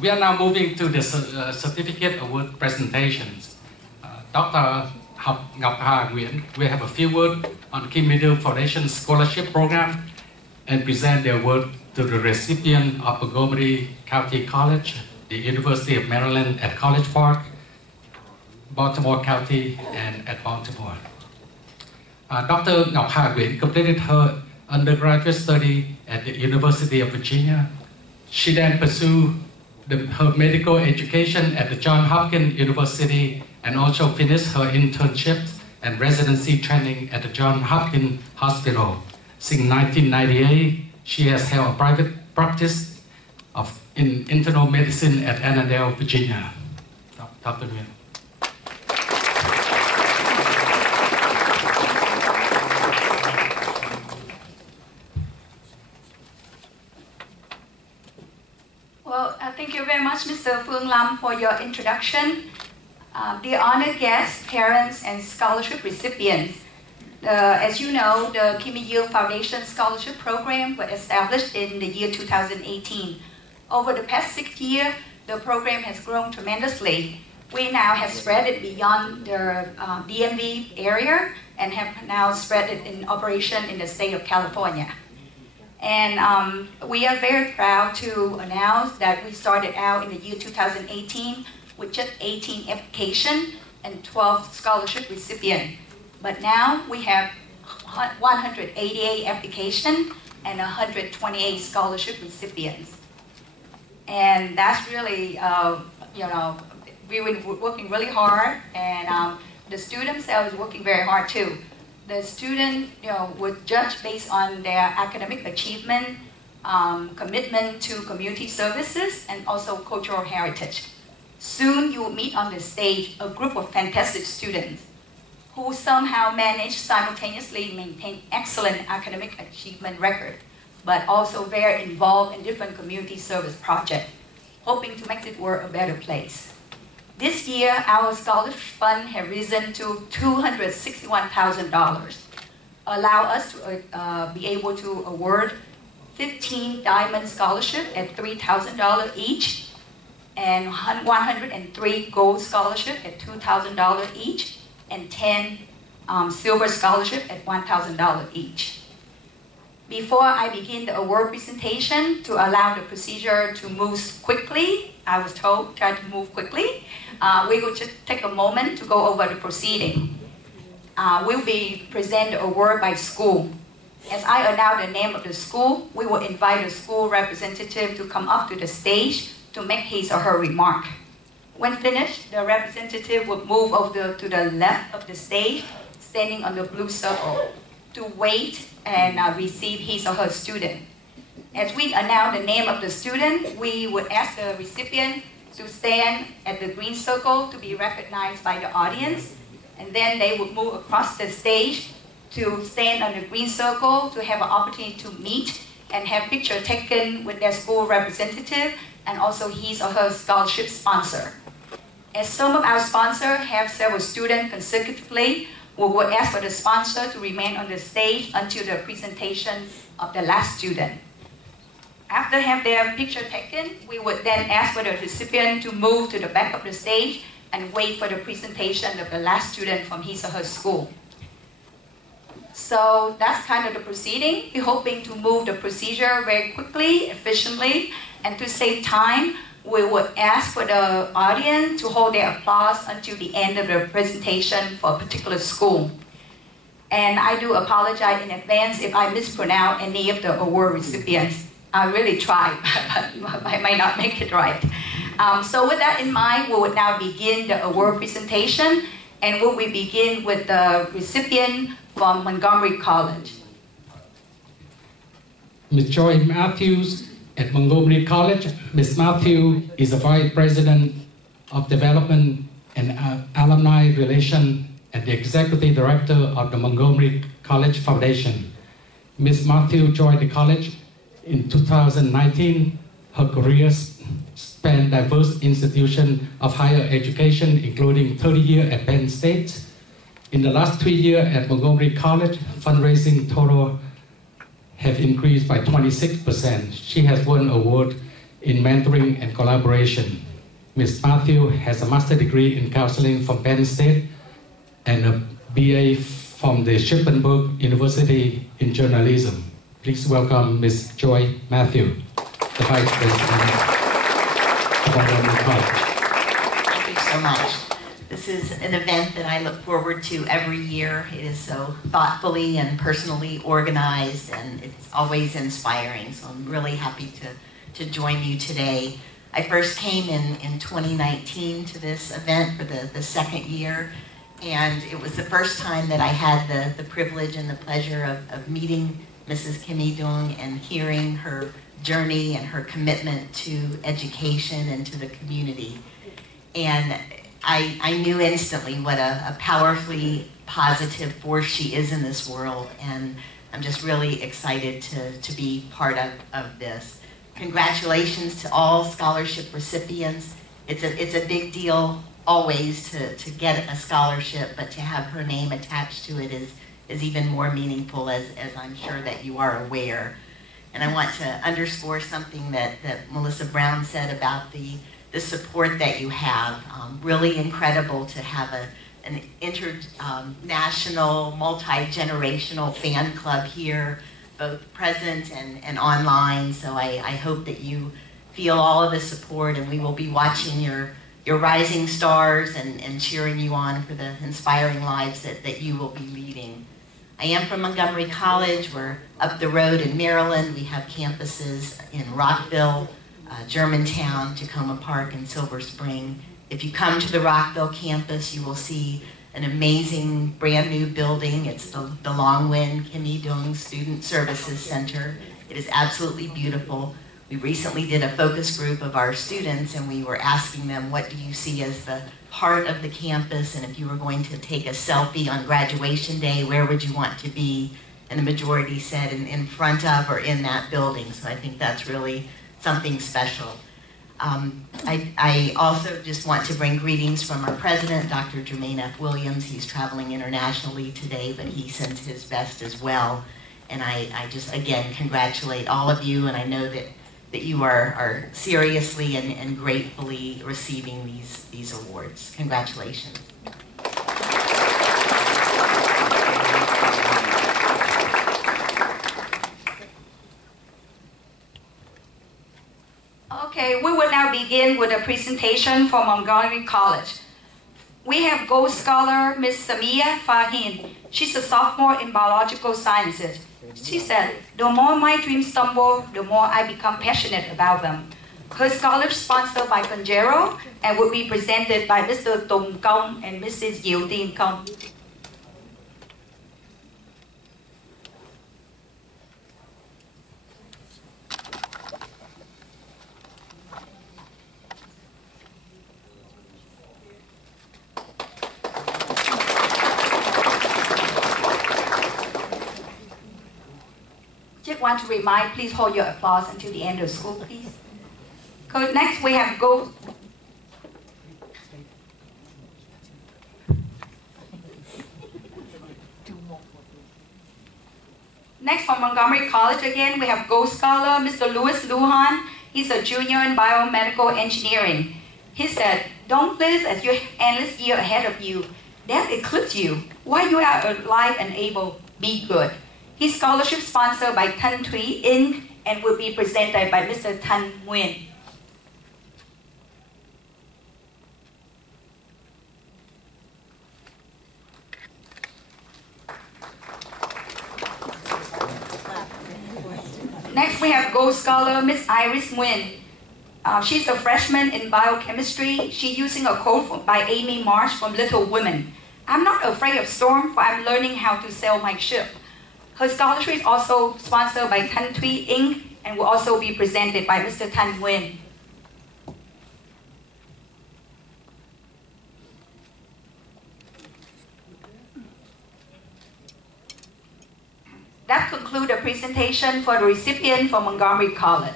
We are now moving to the certificate award presentations. Dr. Ngọc Hà Nguyễn will have a few words on Kimmy Dương Foundation Scholarship Program and present the award to the recipient of Montgomery County College, the University of Maryland at College Park, Baltimore County, and at Baltimore. Dr. Ngọc Hà Nguyễn completed her undergraduate study at the University of Virginia. She then pursued her medical education at the Johns Hopkins University and also finished her internships and residency training at the Johns Hopkins Hospital. Since 1998, she has held a private practice in internal medicine at Annandale, Virginia. Dr. Nguyen. Well, thank you very much, Mr. Phương Lam, for your introduction. Dear honored guests, parents, and scholarship recipients, as you know, the Kimmy Dương Foundation Scholarship Program was established in the year 2018. Over the past 6 years, the program has grown tremendously. We now have spread it beyond the DMV area and have now spread it in operation in the state of California. And we are very proud to announce that we started out in the year 2018 with just 18 applications and 12 scholarship recipients. But now we have 188 applications and 128 scholarship recipients. And that's really, we've been working really hard, and the students are working very hard too. The students, would judge based on their academic achievement, commitment to community services, and also cultural heritage. Soon you will meet on the stage a group of fantastic students who somehow manage simultaneously maintain excellent academic achievement record, but also very involved in different community service projects, hoping to make this world a better place. This year, our scholarship fund has risen to $261,000, allow us to be able to award 15 diamond scholarships at $3,000 each, and 103 gold scholarships at $2,000 each, and 10 silver scholarships at $1,000 each. Before I begin the award presentation, to allow the procedure to move quickly, I was told try to move quickly. We will just take a moment to go over the proceeding. We'll be present the award by school. As I announce the name of the school, we will invite the school representative to come up to the stage to make his or her remark. When finished, the representative will move over to the left of the stage, standing on the blue circle, to wait and receive his or her student. As we announce the name of the student, we would ask the recipient to stand at the green circle to be recognized by the audience, and then they would move across the stage to stand on the green circle to have an opportunity to meet and have picture taken with their school representative and also his or her scholarship sponsor. As some of our sponsors have several students consecutively, we will ask for the sponsor to remain on the stage until the presentation of the last student. After have their picture taken, we would then ask for the recipient to move to the back of the stage and wait for the presentation of the last student from his or her school. So that's kind of the proceeding. We're hoping to move the procedure very quickly, efficiently, and to save time, we would ask for the audience to hold their applause until the end of the presentation for a particular school. And I do apologize in advance if I mispronounce any of the award recipients. I really tried, but I might not make it right. So with that in mind, we would now begin the award presentation, and we will begin with the recipient from Montgomery College. Ms. Joy Matthews at Montgomery College. Ms. Matthews is the Vice President of Development and Alumni Relations and the Executive Director of the Montgomery College Foundation. Ms. Matthews joined the college in 2019. Her career spanned diverse institutions of higher education, including 30 years at Penn State. In the last 3 years at Montgomery College, fundraising total have increased by 26%. She has won awards in mentoring and collaboration. Ms. Matthew has a master's degree in counseling from Penn State and a BA from the Shippensburg University in journalism. Please welcome Ms. Joy Matthew, the Vice President of Montgomery College. Thank you so much. This is an event that I look forward to every year. It is so thoughtfully and personally organized, and it's always inspiring. So I'm really happy to join you today. I first came in 2019 to this event for the second year, and it was the first time that I had the privilege and the pleasure of meeting Mrs. Kimmy Dương and hearing her journey and her commitment to education and to the community. And I knew instantly what a powerfully positive force she is in this world, and I'm just really excited to be part of this. Congratulations to all scholarship recipients. It's a big deal always to get a scholarship, but to have her name attached to it is even more meaningful, as I'm sure that you are aware. And I want to underscore something that Melissa Brown said about the support that you have. Really incredible to have an international, multi-generational fan club here, both present and online. So I hope that you feel all of the support, and we will be watching your rising stars and cheering you on for the inspiring lives that you will be leading. I am from Montgomery College. We're up the road in Maryland. We have campuses in Rockville, Germantown, Tacoma Park, and Silver Spring. If you come to the Rockville campus, you will see an amazing brand new building. It's the Longwin Kimmy Dương Student Services Center. It is absolutely beautiful. We recently did a focus group of our students, and we were asking them, what do you see as the heart of the campus, and if you were going to take a selfie on graduation day, where would you want to be? And the majority said in front of or in that building. So I think that's really something special. I also just want to bring greetings from our president, Dr. Jermaine F. Williams. He's traveling internationally today, but he sends his best as well. And I just, again, congratulate all of you, and I know that you are seriously and gratefully receiving these awards. Congratulations. Okay, we will now begin with a presentation from Montgomery College. We have Gold Scholar Ms. Samia Fahin. She's a sophomore in biological sciences. She said, the more my dreams stumble, the more I become passionate about them. Her scholarship sponsored by Conjero and will be presented by Mr. Tùng Công and Mrs. Diệu Tiên Công. Just want to remind, please hold your applause until the end of school, please. Next we have Gold. Next from Montgomery College again, we have Gold Scholar Mr. Louis Lujan. He's a junior in biomedical engineering. He said, don't live as your endless year ahead of you. Death eclipses you. While you are alive and able, be good. His scholarship sponsored by Thanh Thúy Inc. and will be presented by Mr. Thanh Nguyen. Next we have Gold Scholar Miss Iris Nguyen. She's a freshman in biochemistry. She's using a quote by Amy Marsh from Little Women. I'm not afraid of storm, for I'm learning how to sail my ship. Her scholarship is also sponsored by Thanh Thúy Inc. and will also be presented by Mr. Thanh Nguyen. That concludes the presentation for the recipient from Montgomery College.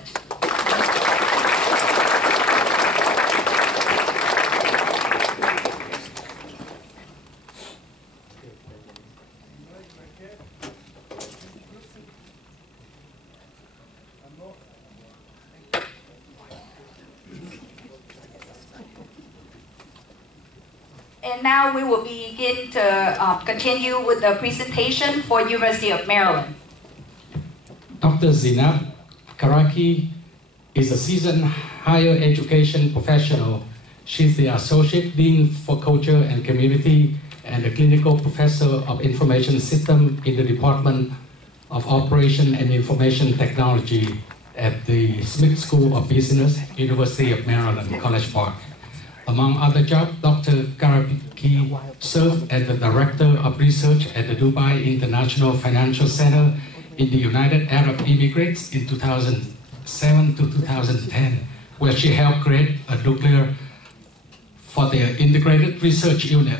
And now we will begin to continue with the presentation for University of Maryland. Dr. Zinab Karaki is a seasoned higher education professional. She's the Associate Dean for Culture and Community and a Clinical Professor of Information System in the Department of Operation and Information Technology at the Smith School of Business, University of Maryland, College Park. Among other jobs, Dr. Karaki served as the Director of Research at the Dubai International Financial Center in the United Arab Emirates in 2007 to 2010, where she helped create a nuclear for their Integrated Research Unit.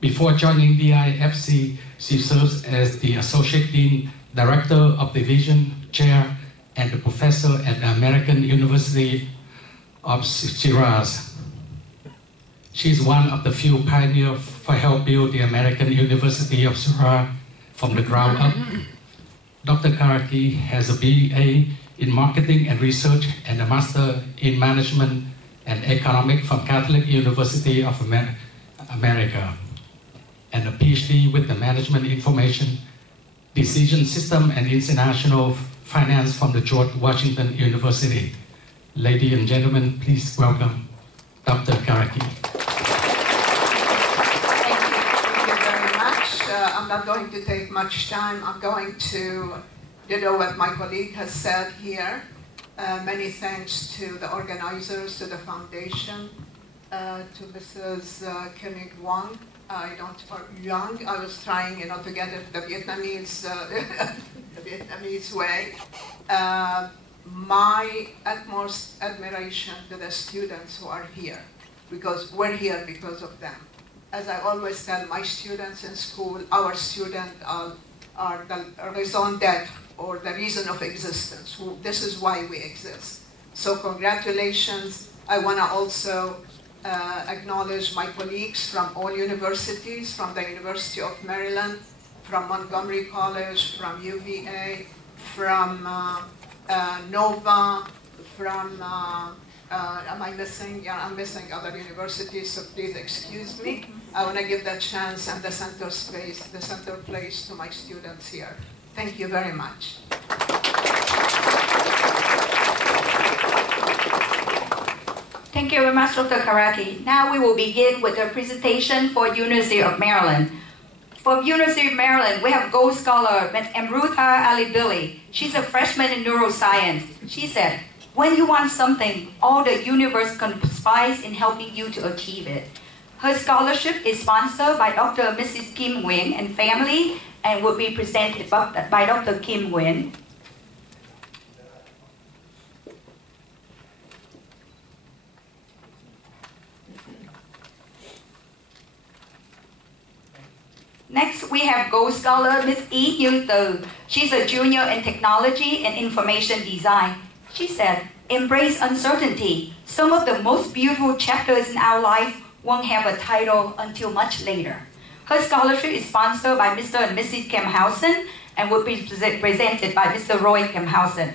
Before joining DIFC, she serves as the Associate Dean, Director of Division, Chair, and a Professor at the American University of Shiraz. She's one of the few pioneers for help build the American University of Shiraz from the ground up. Dr. Karaki has a BA in Marketing and Research and a Master in Management and Economics from Catholic University of America, and a PhD with the Management Information, Decision System and International Finance from the George Washington University. Ladies and gentlemen, please welcome Dr. Karaki. Thank you very much. I'm not going to take much time. I'm going to what my colleague has said here. Many thanks to the organizers, to the foundation, to Mrs. Kimmy Wang. Young. I was trying, to get it the Vietnamese, the Vietnamese way. My utmost admiration to the students who are here, because we're here because of them. As I always tell my students in school, our students are the raison d'être, or the reason of existence. This is why we exist. So congratulations. I want to also acknowledge my colleagues from all universities, from the University of Maryland, from Montgomery College, from UVA, from Nova, from, am I missing? Yeah, I'm missing other universities, so please excuse me. I want to give that chance and the center space, the center place to my students here. Thank you very much. Thank you very much, Dr. Karaki. Now we will begin with the presentation for University of Maryland. For University of Maryland, we have Gold Scholar, Ms. Amrutha Ali-Billy. She's a freshman in neuroscience. She said, when you want something, all the universe conspires in helping you to achieve it. Her scholarship is sponsored by Dr. and Mrs. Kim Nguyen and family, and will be presented by Dr. Kim Nguyen. Next, we have Gold Scholar Ms. Yi Như Từ. She's a junior in technology and information design. She said, embrace uncertainty. Some of the most beautiful chapters in our life won't have a title until much later. Her scholarship is sponsored by Mr. and Mrs. Kemhausen and will be presented by Mr. Roy Kemhausen.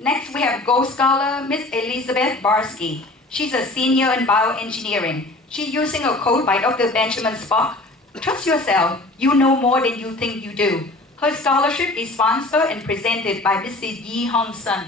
Next, we have Gold Scholar Ms. Elizabeth Barsky. She's a senior in bioengineering. She's using a quote by Dr. Benjamin Spock, trust yourself, you know more than you think you do. Her scholarship is sponsored and presented by Mrs. Yi Hong Sun.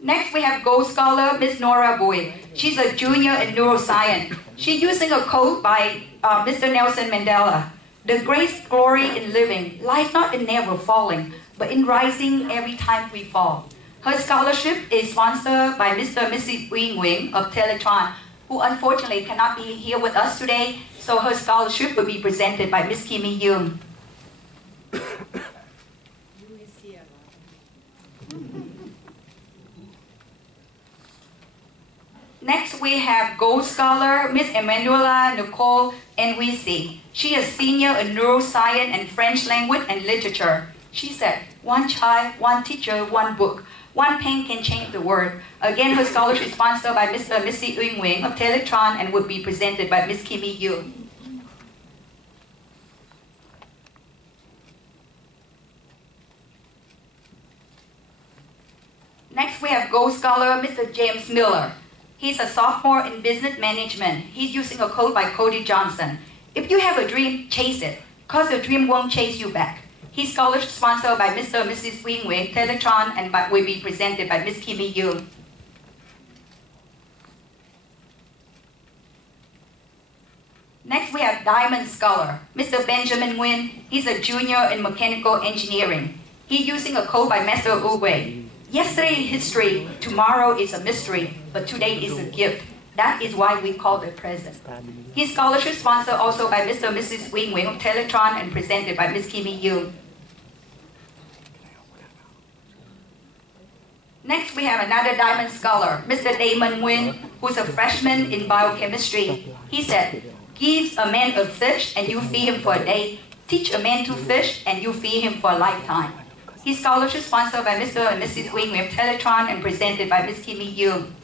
Next, we have Gold Scholar Ms. Nora Bui. She's a junior in neuroscience. She's using a quote by Mr. Nelson Mandela. The great glory in living lies not in never falling, but in rising every time we fall. Her scholarship is sponsored by Mr. and Mrs. Uy Nguyen of Teletron, who unfortunately cannot be here with us today, so her scholarship will be presented by Ms. Kimmy Dương. Next, we have Gold Scholar Ms. Emanuela Nicole Nwisi. She is senior in neuroscience and French language and literature. She said, one child, one teacher, one book. One pen can change the world. Again, her scholarship is sponsored by Mr. and Mrs. Uy Nguyen of Teletron and would be presented by Ms. Kimmy Dương. we have Gold Scholar, Mr. James Miller. He's a sophomore in business management. He's using a quote by Cody Johnson. If you have a dream, chase it, because the dream won't chase you back. His scholarship sponsored by Mr. and Mrs. Wing Wing, Teletron, and will be presented by Ms. Kimmy Dương. Next, we have Diamond Scholar, Mr. Benjamin Nguyen. He's a junior in mechanical engineering. He's using a quote by Master Uwe. Yesterday is history, tomorrow is a mystery, but today is a gift. That is why we call it present. His scholarship sponsored also by Mr. and Mrs. Wing Wing of Teletron and presented by Ms. Kimmy Dương. Next, we have another Diamond Scholar, Mr. Damon Nguyen, who's a freshman in biochemistry. He said, "Give a man a fish and you feed him for a day. Teach a man to fish and you feed him for a lifetime." His scholarship sponsored by Mr. and Mrs. Wing Wing of Teletron and presented by Ms. Kimmy Dương.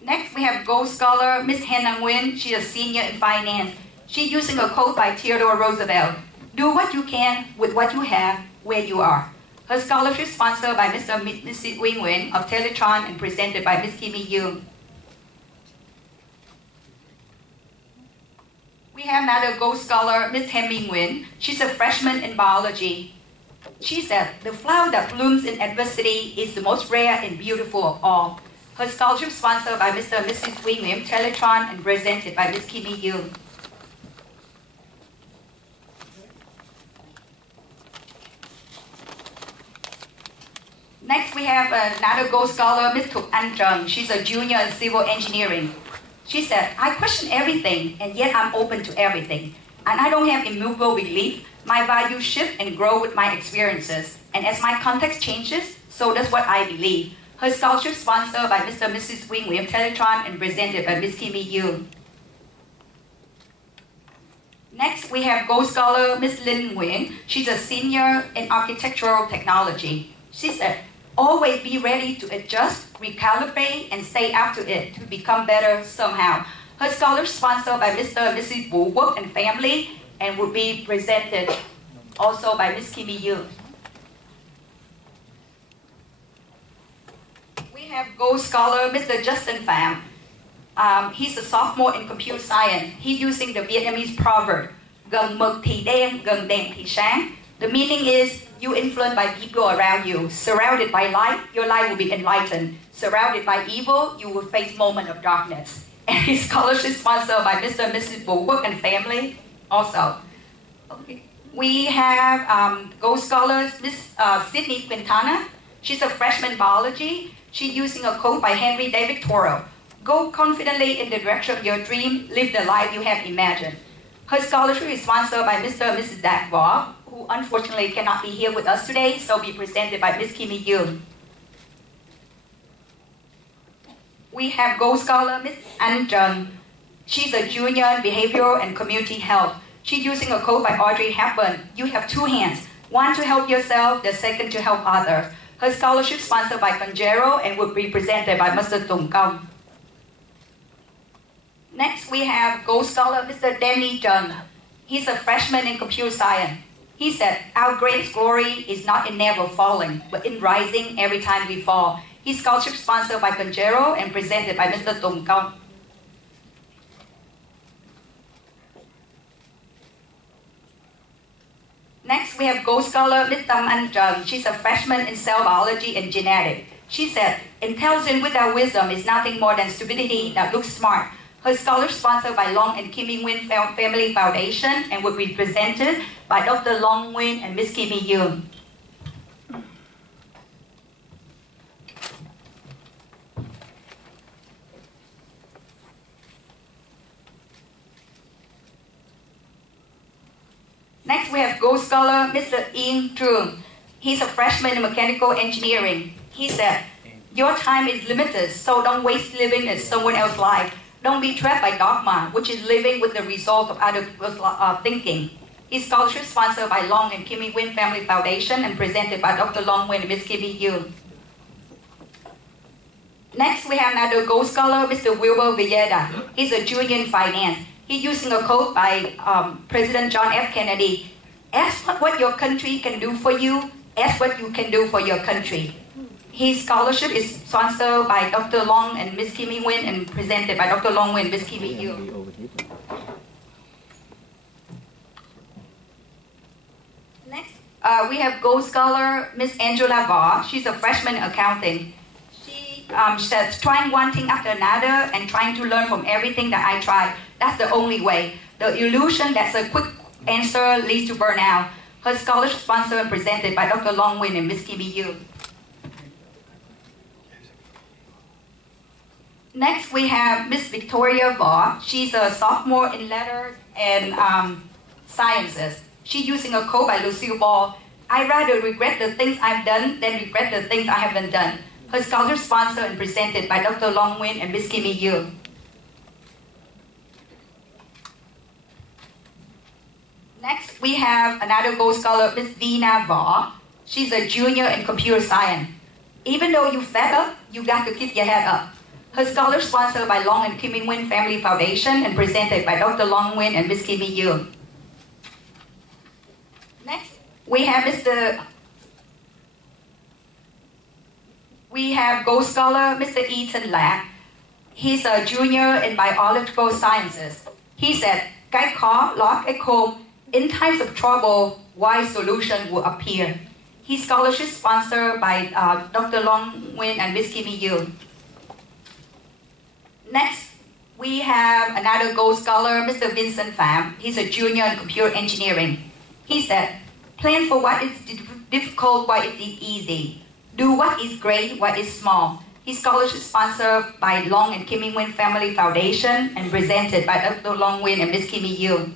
Next, we have Gold Scholar, Miss Hannah Nguyen. She's a senior in finance. She's using a quote by Theodore Roosevelt. "Do what you can with what you have where you are." Her scholarship sponsored by Mr. and Mrs. Wing Wing of Teletron and presented by Ms. Kimmy Dương. We have another Gold Scholar, Ms. Hemming Nguyen. She's a freshman in biology. She said, "The flower that blooms in adversity is the most rare and beautiful of all." Her scholarship sponsored by Mr. and Mrs. Wing Wing of Teletron and presented by Ms. Kimmy Dương. Next, we have another Gold Scholar, Ms. Thuộc, Anh. She's a junior in civil engineering. She said, "I question everything, and yet I'm open to everything. And I don't have immovable belief. My values shift and grow with my experiences. And as my context changes, so does what I believe." Her scholarship sponsored by Mr. and Mrs. Wing Wing of Teletron and presented by Ms. Kimmy Dương. Next, we have Gold Scholar, Ms. Lin Nguyen. She's a senior in architectural technology. She said, "Always be ready to adjust, recalibrate, and stay after it to become better somehow." Her scholarship sponsored by Mr. and Mrs. Wu Work and Family and will be presented also by Ms. Kimmy Dương. We have Gold Scholar, Mr. Justin Pham. He's a sophomore in computer science. He's using the Vietnamese proverb, "Gần mực thì đen, gần đèn thì sáng." The meaning is, you influenced by people around you. Surrounded by light, your life will be enlightened. Surrounded by evil, you will face moments of darkness. And his scholarship sponsored by Mr. and Mrs. Wu Work and Family also. Okay. We have Gold Scholars, Miss Sydney Quintana. She's a freshman in biology. She's using a quote by Henry David Thoreau. "Go confidently in the direction of your dream. Live the life you have imagined." Her scholarship is sponsored by Mr. and Mrs. Dak Vo, who unfortunately cannot be here with us today, so be presented by Ms. Kimmy Dương. We have Gold Scholar, Ms. Anh Trần. She's a junior in behavioral and community health. She's using a quote by Audrey Hepburn. "You have two hands, one to help yourself, the second to help others." Her scholarship sponsored by Conjero and will be presented by Mr. Tung Kong. Next, we have Gold Scholar, Mr. Danny Jung. He's a freshman in computer science. He said, "Our greatest glory is not in never falling, but in rising every time we fall." His scholarship sponsored by Conjero and presented by Mr. Tung Kong. Next, we have Gold Scholar, Ms. Tam Anh Trần. She's a freshman in cell biology and genetics. She said, "Intelligence without wisdom is nothing more than stupidity that looks smart." Her scholarship sponsored by Long and Kimmy Nguyen Family Foundation and will be presented by Dr. Long Nguyen and Ms. Kimmy Dương. Next, we have Gold Scholar, Mr. Ian Trung. He's a freshman in mechanical engineering. He said, "Your time is limited, so don't waste living in someone else's life. Don't be trapped by dogma, which is living with the result of other people's thinking." His scholarship sponsored by Long and Kimmy Nguyen Family Foundation and presented by Dr. Long Nguyen and Ms. Kimmy Dương. Next, we have another Gold Scholar, Mr. Wilbur Villeda. He's a junior in finance. He's using a quote by President John F. Kennedy. Ask what your country can do for you. Ask what you can do for your country. His scholarship is sponsored by Dr. Long and Miss Kimmy Nguyen and presented by Dr. Long Nguyen and Miss Kimmy Dương. Next, we have Gold Scholar Miss Angela Vaughn. She's a freshman in accounting. She says, trying one thing after another and trying to learn from everything that I try. That's the only way. The illusion that's a quick answer leads to burnout. Her scholarship sponsored and presented by Dr. Long Nguyen and Miss Kimmy Dương. Next, we have Miss Victoria Vaughn. She's a sophomore in letters and sciences. She's using a quote by Lucille Ball. I rather regret the things I've done than regret the things I haven't done. Her scholarship sponsored and presented by Dr. Long Nguyen and Miss Kimmy Dương. Next, we have another gold scholar, Miss Vina Vaughn. She's a junior in computer science. Even though you fed up, you got to keep your head up. Her scholarship sponsored by Long and Kimmy Nguyen Family Foundation and presented by Dr. Long Nguyen and Miss Kimmy Dương. Next, we have gold scholar Mr. Ethan Lack. He's a junior in biological sciences. He said, "Cái khó lót cái khôn. In times of trouble, wise solution will appear." His scholarship sponsored by Dr. Long Nguyen and Miss Kimmy Dương. Next, we have another gold scholar, Mr. Vincent Pham. He's a junior in computer engineering. He said, plan for what is difficult, what is easy. Do what is great, what is small. His scholarship sponsored by Long and Kimmy Nguyen Family Foundation and presented by Dr. Long Nguyen and Miss Kimmy Dương.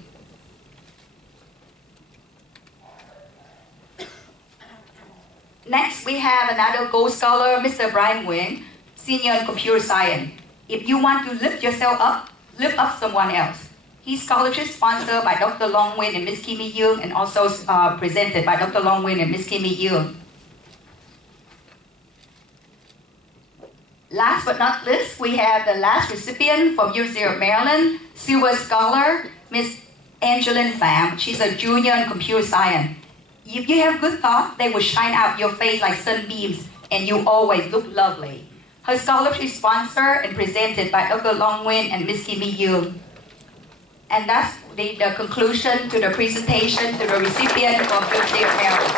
Next, we have another gold scholar, Mr. Brian Nguyen, senior in computer science. If you want to lift yourself up, lift up someone else. His scholarship sponsored by Dr. Long Nguyen and Miss Kimmy Dương and also presented by Dr. Long Nguyen and Miss Kimmy Dương. Last but not least, we have the last recipient from University of Maryland, Silver Scholar, Miss Angeline Pham. She's a junior in computer science. If you have good thoughts, they will shine out your face like sunbeams and you always look lovely. Her scholarship is sponsored and presented by Dr. Long Nguyen and Miss Kimmy Dương. And that's the conclusion to the presentation to the recipient from University of Maryland.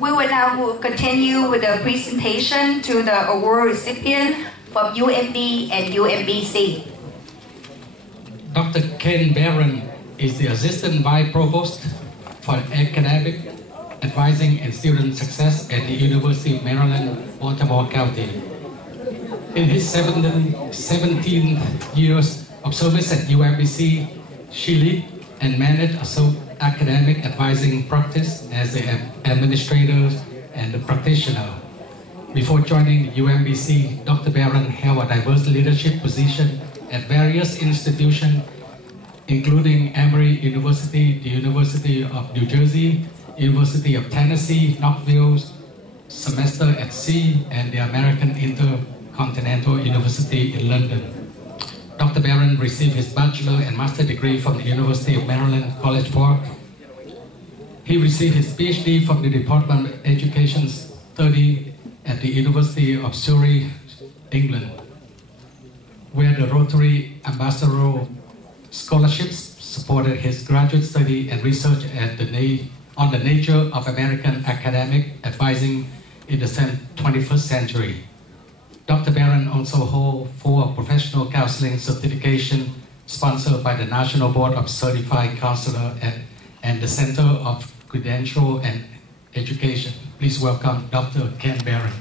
We will now continue with the presentation to the award recipient from UMB and UMBC. Dr. Ken Barron is the Assistant Vice Provost for Academic Advising and Student Success at the University of Maryland, Baltimore County. In his 17 years of service at UMBC, she led and managed academic advising practice as an administrator and a practitioner. Before joining UMBC, Dr. Barron held a diverse leadership position at various institutions, including Emory University, the University of New Jersey, University of Tennessee, Knoxville, Semester at Sea, and the American Intercontinental University in London. Dr. Barron received his bachelor and master degree from the University of Maryland, College Park. He received his PhD from the Department of Education Study at the University of Surrey, England, where the Rotary Ambassadorial Scholarships supported his graduate study and research on the nature of American academic advising in the 21st century. Dr. Barron also holds 4 professional counseling certification sponsored by the National Board of Certified Counselor and the Center of Credential and Education. Please welcome Dr. Ken Barron.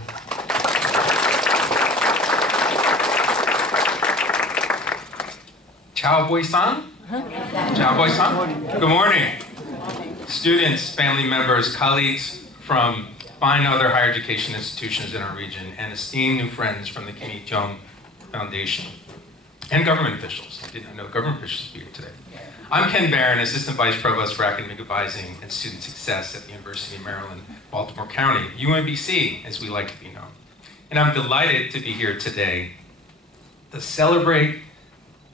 Ciao, boy-san. Ciao, boy-san. Good morning. Students, family members, colleagues from fine other higher education institutions in our region, and esteemed new friends from the Kimmy Dương Foundation, and government officials. I did not know government officials would be here today. I'm Ken Barron, Assistant Vice Provost for Academic Advising and Student Success at the University of Maryland, Baltimore County, UMBC, as we like to be known. And I'm delighted to be here today to celebrate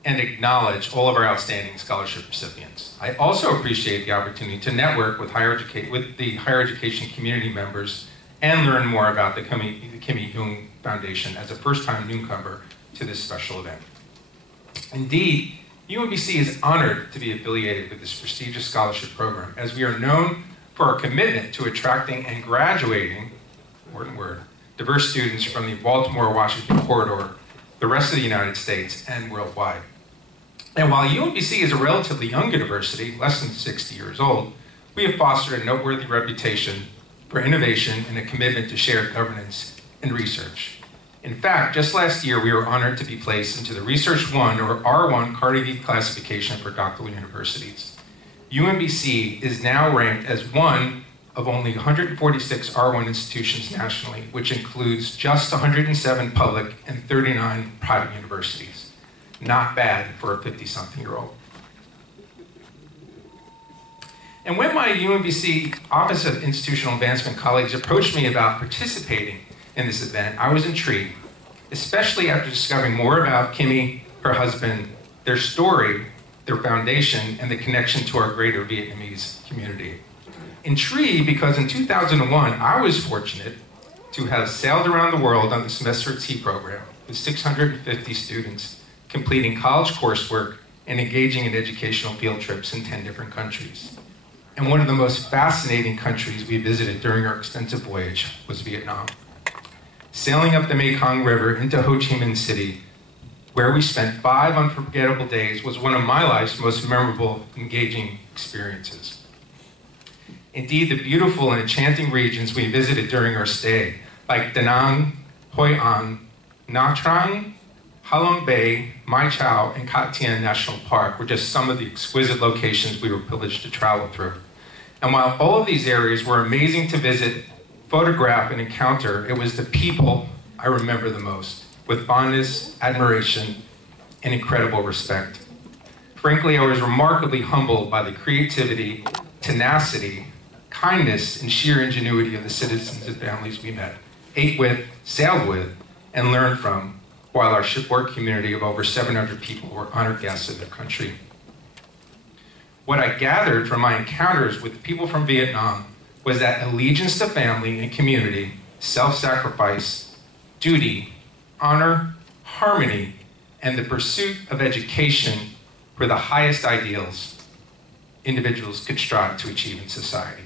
and acknowledge all of our outstanding scholarship recipients. I also appreciate the opportunity to network with the higher education community members and learn more about the Kimmy Dương Foundation as a first-time newcomer to this special event. Indeed, UMBC is honored to be affiliated with this prestigious scholarship program, as we are known for our commitment to attracting and graduating, important word, diverse students from the Baltimore-Washington corridor, the rest of the United States, and worldwide. And while UMBC is a relatively young university, less than 60 years old, we have fostered a noteworthy reputation for innovation and a commitment to shared governance and research. In fact, just last year, we were honored to be placed into the Research 1 or R1 Carnegie classification for doctoral universities. UMBC is now ranked as one of only 146 R1 institutions nationally, which includes just 107 public and 39 private universities. Not bad for a 50-something-year-old. And when my UMBC Office of Institutional Advancement colleagues approached me about participating in this event, I was intrigued, especially after discovering more about Kimmy, her husband, their story, their foundation, and the connection to our greater Vietnamese community. Intrigued because in 2001, I was fortunate to have sailed around the world on the semester at sea program with 650 students completing college coursework and engaging in educational field trips in 10 different countries. And one of the most fascinating countries we visited during our extensive voyage was Vietnam. Sailing up the Mekong River into Ho Chi Minh City, where we spent 5 unforgettable days, was one of my life's most memorable, engaging experiences. Indeed, the beautiful and enchanting regions we visited during our stay, like Da Nang, Hoi An, Nha Trang, Halong Bay, Mai Chau, and Cat Tien National Park were just some of the exquisite locations we were privileged to travel through. And while all of these areas were amazing to visit, photograph, and encounter, it was the people I remember the most, with fondness, admiration, and incredible respect. Frankly, I was remarkably humbled by the creativity, tenacity, kindness, and sheer ingenuity of the citizens and families we met, ate with, sailed with, and learned from, while our shipboard community of over 700 people were honored guests of their country. What I gathered from my encounters with people from Vietnam was that allegiance to family and community, self-sacrifice, duty, honor, harmony, and the pursuit of education were the highest ideals individuals could strive to achieve in society.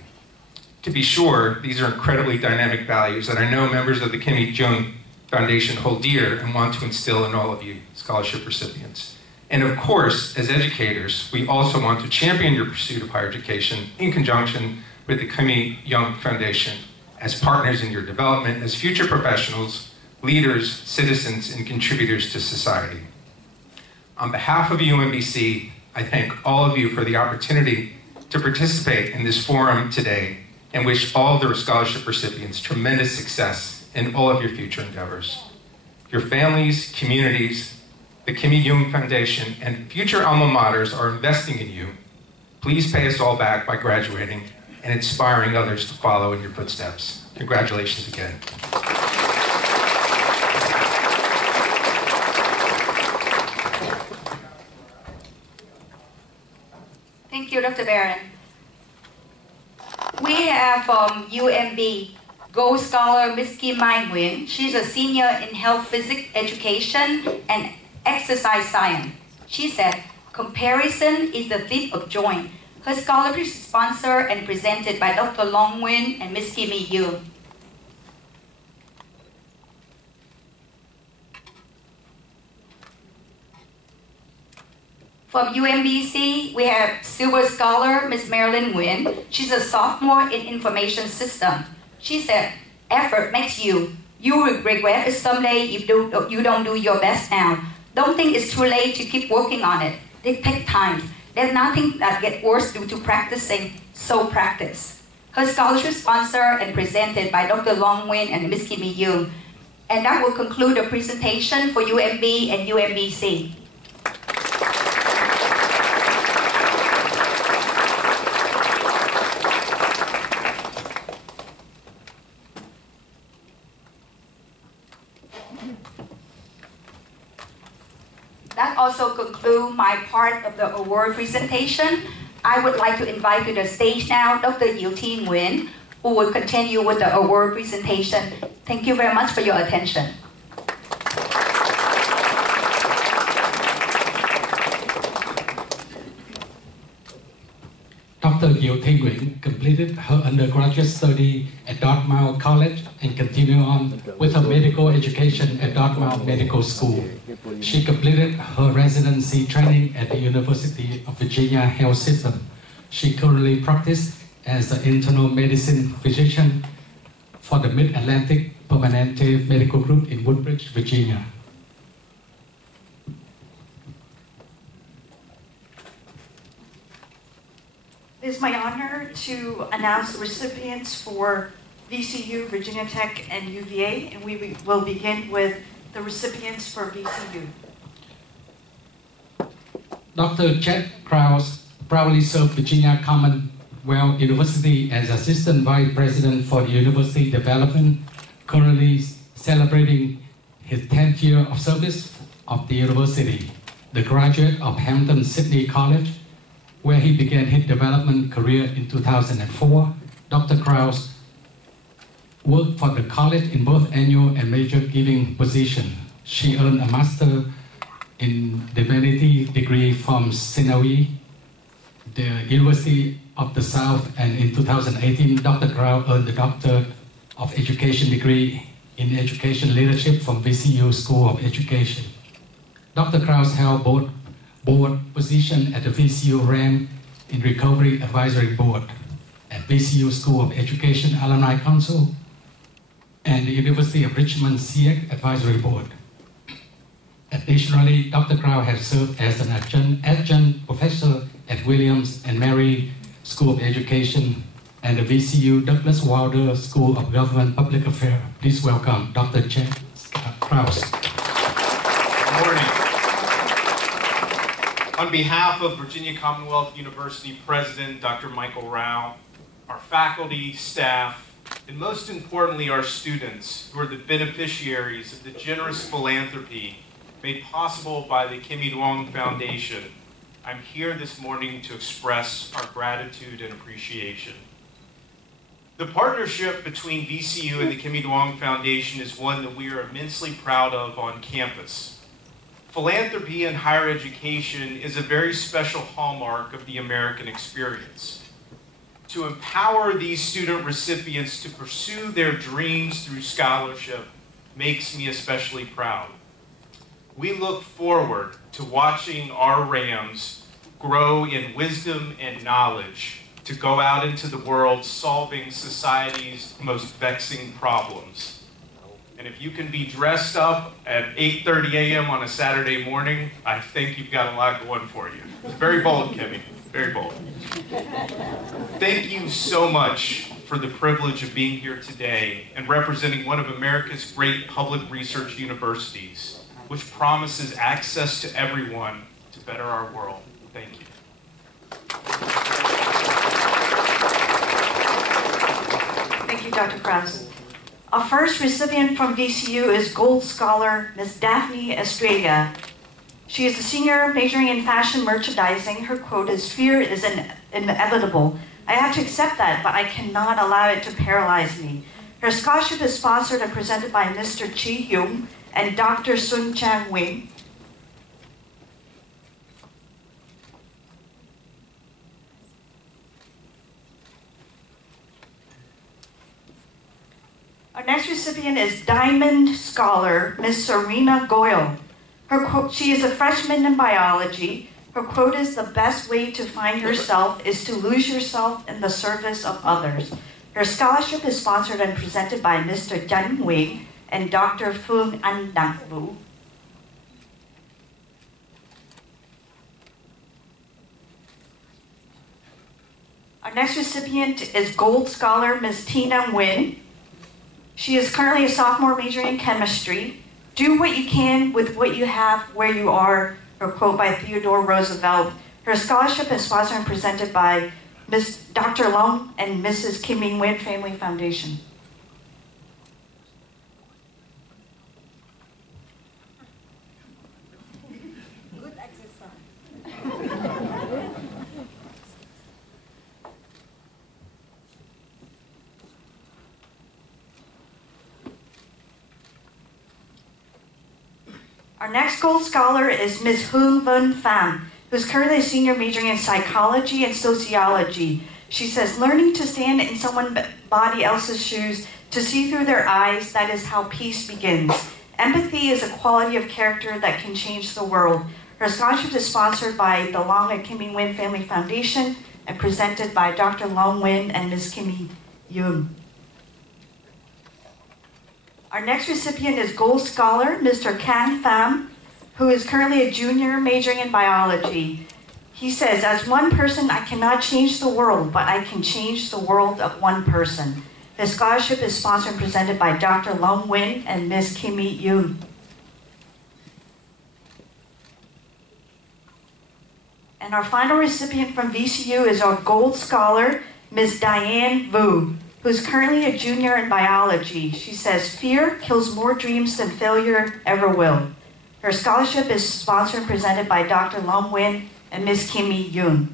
To be sure, these are incredibly dynamic values that I know members of the Kimmy Dương Foundation hold dear and want to instill in all of you scholarship recipients. And of course, as educators, we also want to champion your pursuit of higher education in conjunction with the Kimmy Dương Foundation as partners in your development as future professionals, leaders, citizens, and contributors to society. On behalf of UMBC, I thank all of you for the opportunity to participate in this forum today and wish all of the scholarship recipients tremendous success in all of your future endeavors. Your families, communities, the Kimmy Dương Foundation, and future alma maters are investing in you. Please pay us all back by graduating and inspiring others to follow in your footsteps. Congratulations again. have from UMB, Gold Scholar Miss Kimmy Nguyen. She's a senior in health physics education and exercise science. She said, comparison is the thief of joy. Her scholarship is sponsored and presented by Dr. Long Nguyen and Miss Kimmy Dương. From UMBC, we have Silver Scholar Miss Marilyn Nguyen. She's a sophomore in information system. She said, effort makes you. You will regret it someday if you don't do your best now. Don't think it's too late to keep working on it. It takes time. There's nothing that gets worse due to practicing, so practice. Her scholarship is sponsored and presented by Dr. Long Nguyen and Miss Kimmy Dương. And that will conclude the presentation for UMB and UMBC. That also concludes my part of the award presentation. I would like to invite to the stage now Dr. Diệu Thi Nguyen, who will continue with the award presentation. Thank you very much for your attention. Dr. Diệu Thi Nguyen completed her undergraduate study at Dartmouth College and continued on with her medical education at Dartmouth Medical School. She completed her residency training at the University of Virginia Health System. She currently practices as an internal medicine physician for the Mid-Atlantic Permanente Medical Group in Woodbridge, Virginia. It is my honor to announce the recipients for VCU, Virginia Tech, and UVA, and we will begin with the recipients for VCU. Dr. Chet Krause proudly served Virginia Commonwealth University as Assistant Vice President for the University Development, currently celebrating his 10th year of service of the university. The graduate of Hampton-Sydney College, where he began his development career in 2004, Dr. Krause worked for the college in both annual and major giving positions. She earned a Master in Divinity degree from Sinawi, the University of the South, and in 2018, Dr. Krause earned the Doctor of Education degree in Education Leadership from VCU School of Education. Dr. Krause held both board position at the VCU RAM in Recovery Advisory Board, at VCU School of Education Alumni Council, and the University of Richmond SEAC Advisory Board. Additionally, Dr. Krause has served as an adjunct professor at Williams and Mary School of Education and the VCU Douglas Wilder School of Government Public Affairs. Please welcome Dr. Chet Krause. Good morning. On behalf of Virginia Commonwealth University President Dr. Michael Rao, our faculty, staff, and most importantly our students who are the beneficiaries of the generous philanthropy made possible by the Kimmy Dương Foundation, I'm here this morning to express our gratitude and appreciation. The partnership between VCU and the Kimmy Dương Foundation is one that we are immensely proud of on campus. Philanthropy in higher education is a very special hallmark of the American experience. To empower these student recipients to pursue their dreams through scholarship makes me especially proud. We look forward to watching our Rams grow in wisdom and knowledge to go out into the world solving society's most vexing problems. And if you can be dressed up at 8:30 a.m. on a Saturday morning, I think you've got a lot going for you. It's very bold, Kimmy, very bold. Thank you so much for the privilege of being here today and representing one of America's great public research universities, which promises access to everyone to better our world. Thank you. Thank you, Dr. Krause. Our first recipient from VCU is Gold Scholar Ms. Daphne Estrella. She is a senior majoring in fashion merchandising. Her quote is, "Fear is inevitable. I have to accept that, but I cannot allow it to paralyze me. Her scholarship is sponsored and presented by Mr. Chi Hyung and Dr. Sun Chang Wing. Our next recipient is Diamond Scholar, Ms. Serena Goyle. She is a freshman in biology. Her quote is, "The best way to find yourself is to lose yourself in the service of others." Her scholarship is sponsored and presented by Mr. Jan Wing and Dr. Phương An Đặng Vũ. Our next recipient is Gold Scholar, Ms. Tina Nguyen. She is currently a sophomore majoring in chemistry. "Do what you can with what you have where you are," her quote by Theodore Roosevelt. Her scholarship is sponsored and presented by Dr. Long and Mrs. Kimmy Nguyen Family Foundation. Good exercise. Our next Gold Scholar is Ms. Hương Vân Pham, who's currently a senior majoring in psychology and sociology. She says, "Learning to stand in somebody else's shoes, to see through their eyes, that is how peace begins. Empathy is a quality of character that can change the world." Her scholarship is sponsored by the Long and Kimmy Nguyen Family Foundation and presented by Dr. Long Nguyen and Ms. Kimmy Yoon. Our next recipient is Gold Scholar, Mr. Can Pham, who is currently a junior majoring in biology. He says, "As one person, I cannot change the world, but I can change the world of one person." His scholarship is sponsored and presented by Dr. Long Nguyen and Ms. Kimmy Yoon. And our final recipient from VCU is our Gold Scholar, Ms. Diane Vu, who's currently a junior in biology. She says, "Fear kills more dreams than failure ever will." Her scholarship is sponsored and presented by Dr. Long Nguyen and Ms. Kimmy Yoon.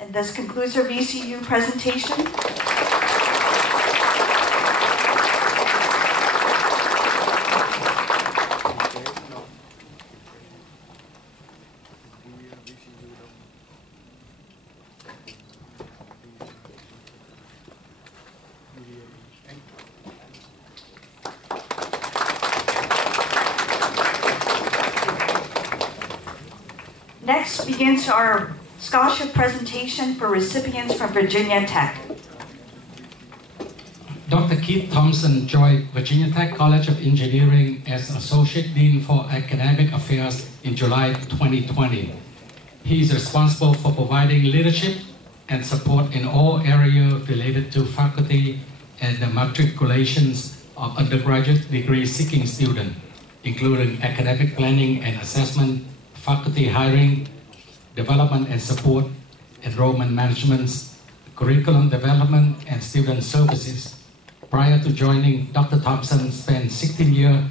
And this concludes our VCU presentation. Next begins our scholarship presentation for recipients from Virginia Tech. Dr. Keith Thompson joined Virginia Tech College of Engineering as Associate Dean for Academic Affairs in July 2020. He is responsible for providing leadership and support in all areas related to faculty and the matriculations of undergraduate degree-seeking students, including academic planning and assessment, faculty hiring, development and support, enrollment management, curriculum development, and student services. Prior to joining, Dr. Thompson spent 16 years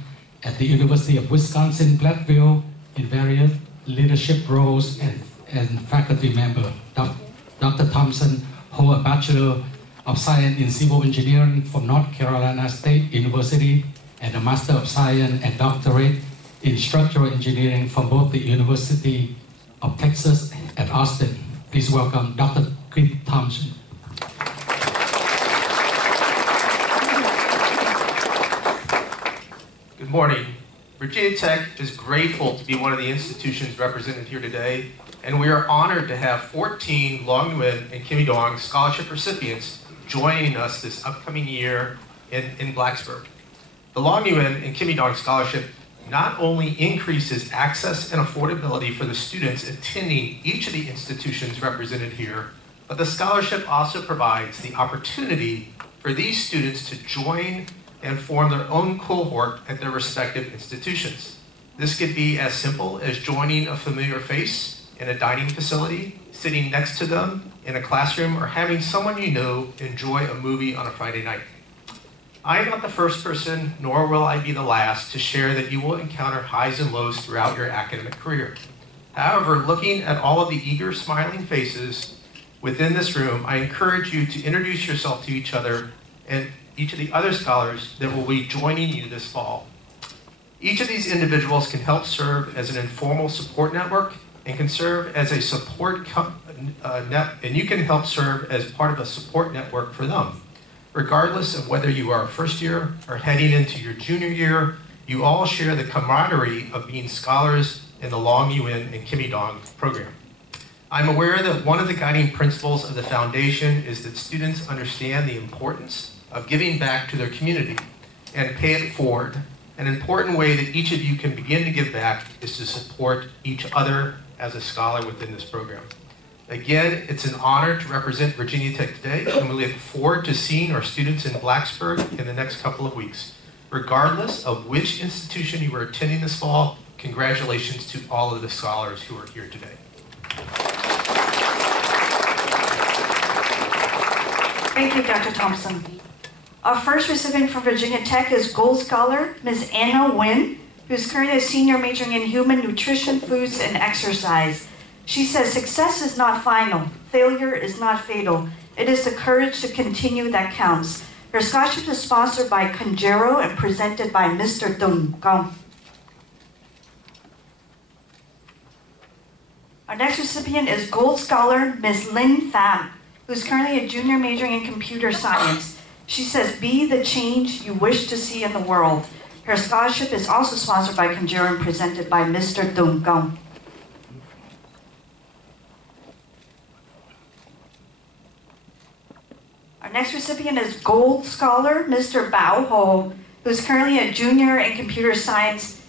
at the University of Wisconsin-Platteville in various leadership roles and faculty member. Dr. Thompson holds a Bachelor of Science in Civil Engineering from North Carolina State University and a Master of Science and Doctorate in Structural Engineering from both the University of Texas at Austin. Please welcome Dr. Keith Thompson. Good morning. Virginia Tech is grateful to be one of the institutions represented here today, and we are honored to have 14 Long Nguyen and Kimmy Dong scholarship recipients joining us this upcoming year in Blacksburg. The Long Nguyen and Kimmy Dong Scholarship not only increases access and affordability for the students attending each of the institutions represented here, but the scholarship also provides the opportunity for these students to join and form their own cohort at their respective institutions. This could be as simple as joining a familiar face in a dining facility, sitting next to them in a classroom, or having someone you know enjoy a movie on a Friday night. I am not the first person, nor will I be the last, to share that you will encounter highs and lows throughout your academic career. However, looking at all of the eager, smiling faces within this room, I encourage you to introduce yourself to each other and each of the other scholars that will be joining you this fall. Each of these individuals can help serve as an informal support network and can serve as a support and you can help serve as part of a support network for them. Regardless of whether you are first year or heading into your junior year, you all share the camaraderie of being scholars in the Long UN and Kimmy Dong program. I'm aware that one of the guiding principles of the foundation is that students understand the importance of giving back to their community and pay it forward. An important way that each of you can begin to give back is to support each other as a scholar within this program. Again, it's an honor to represent Virginia Tech today, and we look forward to seeing our students in Blacksburg in the next couple of weeks. Regardless of which institution you are attending this fall, congratulations to all of the scholars who are here today. Thank you, Dr. Thompson. Our first recipient from Virginia Tech is Gold Scholar, Ms. Anna Nguyen, who's currently a senior majoring in human nutrition, foods, and exercise. She says, success is not final. Failure is not fatal. It is the courage to continue that counts. Her scholarship is sponsored by Conjero and presented by Mr. Tung Gong. Our next recipient is Gold Scholar, Ms. Lin Pham, who's currently a junior majoring in computer science. She says, be the change you wish to see in the world. Her scholarship is also sponsored by Conjero and presented by Mr. Tung Gong. Our next recipient is Gold Scholar, Mr. Bao Ho, who's currently a junior in computer science.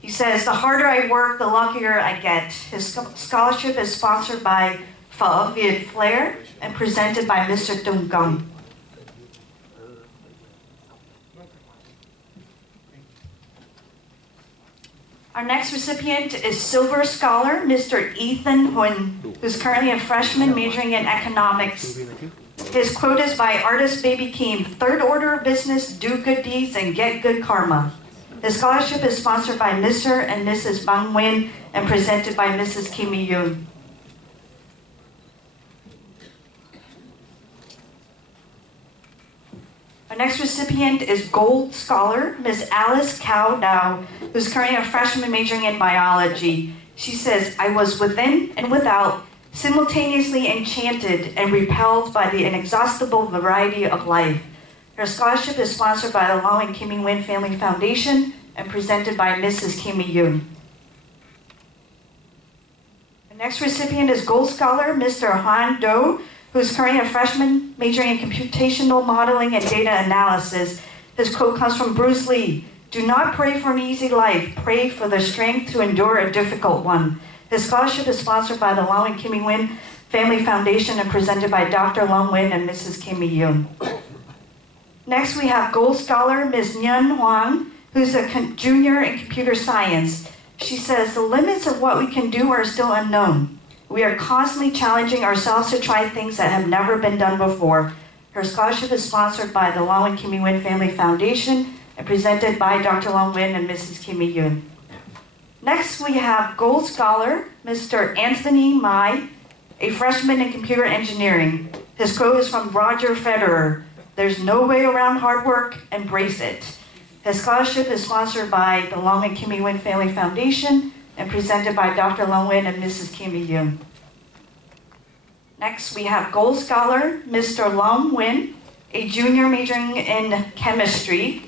He says, the harder I work, the luckier I get. His scholarship is sponsored by Pho Viet Flair and presented by Mr. Tung Gong. Our next recipient is Silver Scholar, Mr. Ethan Hun, who's currently a freshman majoring in economics. His quote is by artist Baby Keem, third order of business, do good deeds and get good karma. His scholarship is sponsored by Mr. and Mrs. Bang Nguyen and presented by Mrs. Kimmy Dương. Our next recipient is Gold Scholar, Ms. Alice Cao Dao, who's currently a freshman majoring in biology. She says, I was within and without, simultaneously enchanted and repelled by the inexhaustible variety of life. Her scholarship is sponsored by the Long and Kimmy Nguyen Family Foundation and presented by Mrs. Kimmy Dương. The next recipient is Gold Scholar, Mr. Han Do, who's currently a freshman majoring in computational modeling and data analysis. His quote comes from Bruce Lee, do not pray for an easy life, pray for the strength to endure a difficult one. His scholarship is sponsored by the Long and Kimmy Nguyen Family Foundation and presented by Dr. Long Nguyen and Mrs. Kimmy Dương. Next, we have Gold Scholar, Ms. Nguyen Huang, who's a junior in computer science. She says, the limits of what we can do are still unknown. We are constantly challenging ourselves to try things that have never been done before. Her scholarship is sponsored by the Long and Kimmy Nguyen Family Foundation and presented by Dr. Long Nguyen and Mrs. Kimmy Dương. Next, we have Gold Scholar, Mr. Anthony Mai, a freshman in computer engineering. His quote is from Roger Federer, there's no way around hard work, embrace it. His scholarship is sponsored by the Long and Kimmy Nguyen Family Foundation and presented by Dr. Long Nguyen and Mrs. Kimmy Dương. Next, we have Gold Scholar, Mr. Long Nguyen, a junior majoring in chemistry.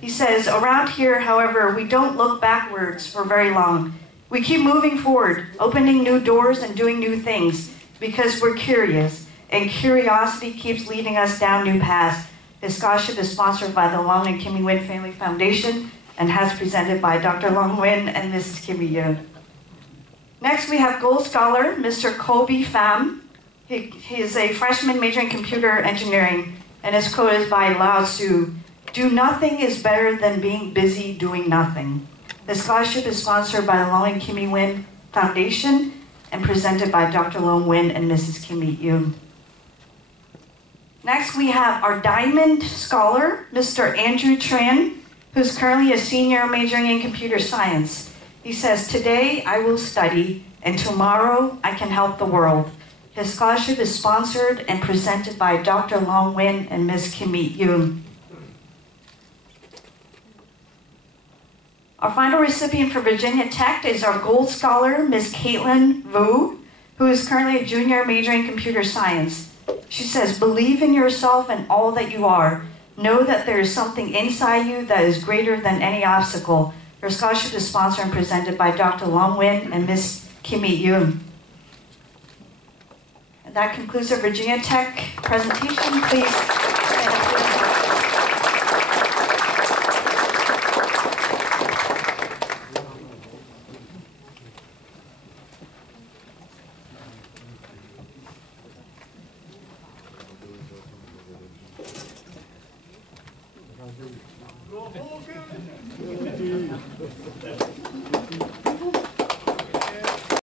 He says, around here, however, we don't look backwards for very long. We keep moving forward, opening new doors and doing new things because we're curious, and curiosity keeps leading us down new paths. His scholarship is sponsored by the Long and Kimmy Nguyen Family Foundation and has presented by Dr. Long Nguyen and Mrs. Kimmy Dương. Next, we have Gold Scholar, Mr. Colby Pham. He is a freshman majoring in computer engineering, and his quote is by Lao Tzu, do nothing is better than being busy doing nothing. The scholarship is sponsored by the Long and Kimmy Nguyen Foundation and presented by Dr. Long Nguyen and Mrs. Kimmy Dương. Next, we have our Diamond Scholar, Mr. Andrew Tran, who's currently a senior majoring in computer science. He says, today I will study and tomorrow I can help the world. His scholarship is sponsored and presented by Dr. Long Nguyen and Ms. Kimmy Dương. Our final recipient for Virginia Tech is our Gold Scholar, Ms. Caitlin Vu, who is currently a junior majoring in computer science. She says, believe in yourself and all that you are. Know that there is something inside you that is greater than any obstacle. Her scholarship is sponsored and presented by Dr. Long Nguyen and Ms. Kimmy Dương. And that concludes our Virginia Tech presentation. Please.